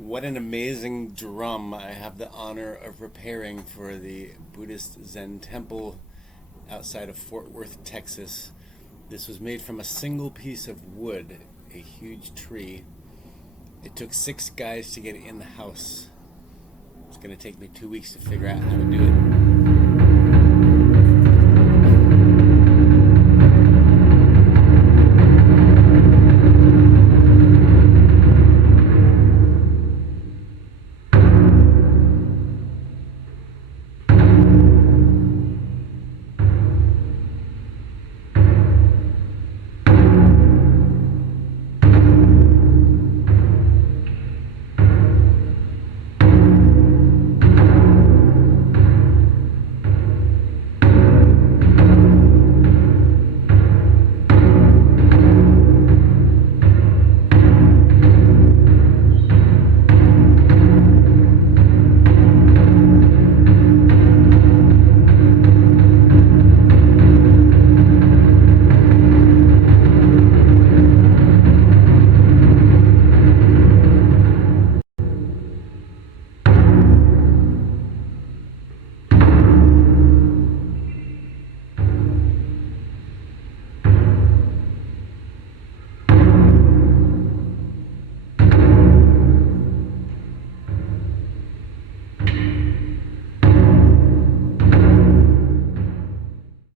What an amazing drum I have the honor of repairing for the Buddhist Zen temple outside of Fort Worth, Texas. This was made from a single piece of wood, a huge tree. It took 6 guys to get it in the house. It's going to take me 2 weeks to figure out how to do it.